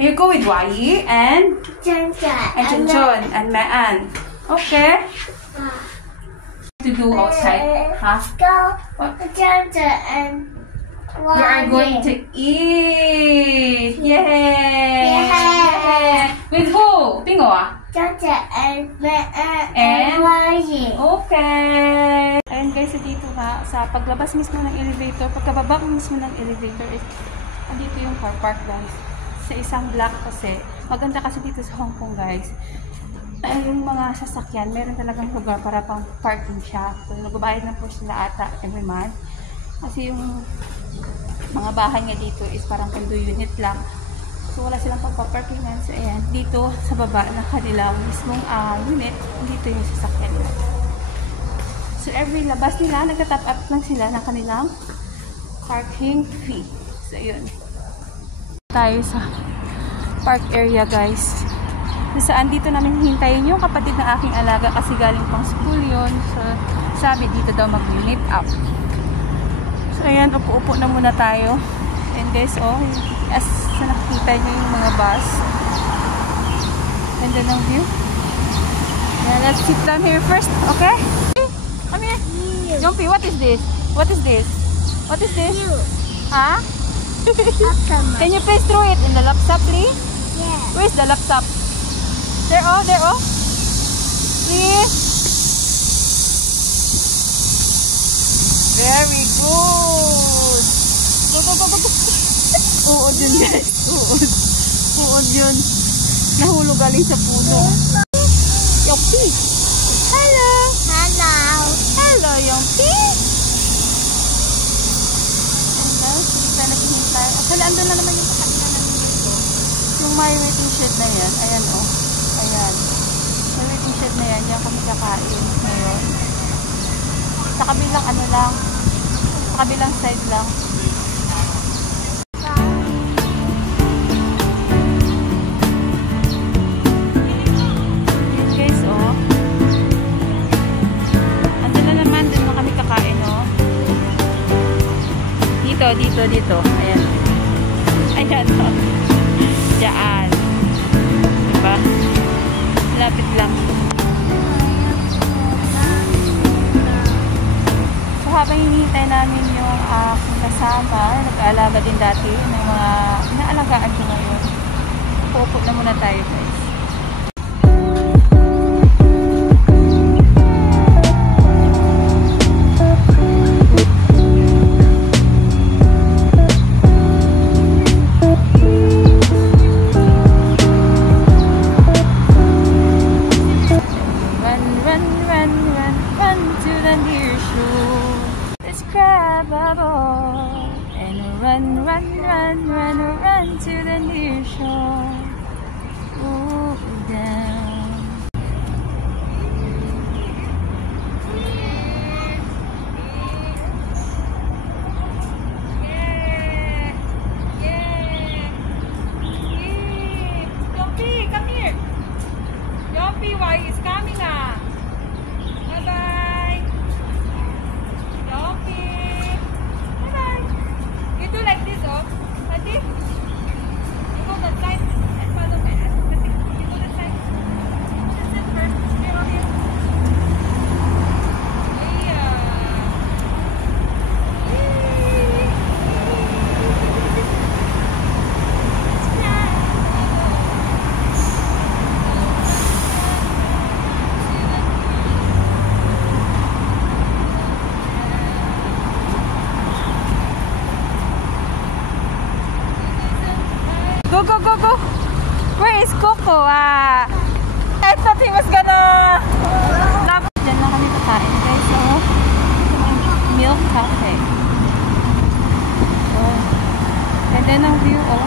You go with Wai and Chunchun and Maan. Okay. To do outside, huh? Go and We are going to eat. Yay! With who? Pingo ah? and Okay. Ayan guys, dito nga, sa paglabas mismo ng elevator, pagkababa mismo ng elevator, andito yung car park guys. Sa isang block kasi, maganda kasi dito sa Hong Kong guys. Yung mga sasakyan, meron talagang lugar para pang parking siya. So, nagbabayad na po sila ata every month. Kasi yung mga bahay nga dito is parang 2 unit lang. So, wala silang pagpaparkingan. So, ayan, dito sa baba ng kanilang mismong unit, dito yung sasakyan nila. So, every labas nila, nagtatap up lang sila ng kanilang parking fee. So, ayun. Tayo sa park area, guys. So, saan dito namin hintayin yung kapatid ng aking alaga kasi galing pang school yun. So, sabi dito daw mag-meet up. So, ayan, upo-upo na muna tayo. And guys, oh, as nakikita nyo yung mga bus. Ganda ng view. Yeah, let's sit down here first, okay? Come here. Yompi, what is this? What is this? What is this? Huh? Can you please throw it in the laptop, please? Yeah. Where's the laptop? There, oh, there, oh. Please. Very good. Go, go, go, go, go. Uod yun, guys. Uod. Uod yun. Nahulog galing sa puno. Yompi. Hello. Hello. Hello, Yompi. Hello. Kita naghihintay. Actually, andun na naman yung kakainan namin dito. Yung may waiting shed na yan. Ayan, oh. Ayan. May waiting shed na yan. Yan kami kakain ngayon. Sa kabilang ano lang. Sa kabilang side lang. Yes guys, oh. Andun na naman. Doon na kami kakain, oh. Dito, dito, dito. Ayan. Ayan, oh. Diyan. Diba? Lapit lang. So, habang hinihintay namin yung kasama, nag-aalaga din dati ng mga inaalagaan ko ngayon. Pupo na muna tayo, guys. Run to the near shore. Ooh, down. Yeah, yeah. Yompi, come here. Yompi, why is coming ah? Bye bye. Yompi. Bye bye. You do like this, oh. Ready? You go that side and follow me. You go that side. Just sit first. Here, over here. Yeah. Go, go, go, go! Where is Coco? I thought he was gonna... Diyan lang kami kakain, guys. So, milk cafe. Oh. Ganda ng view, oh.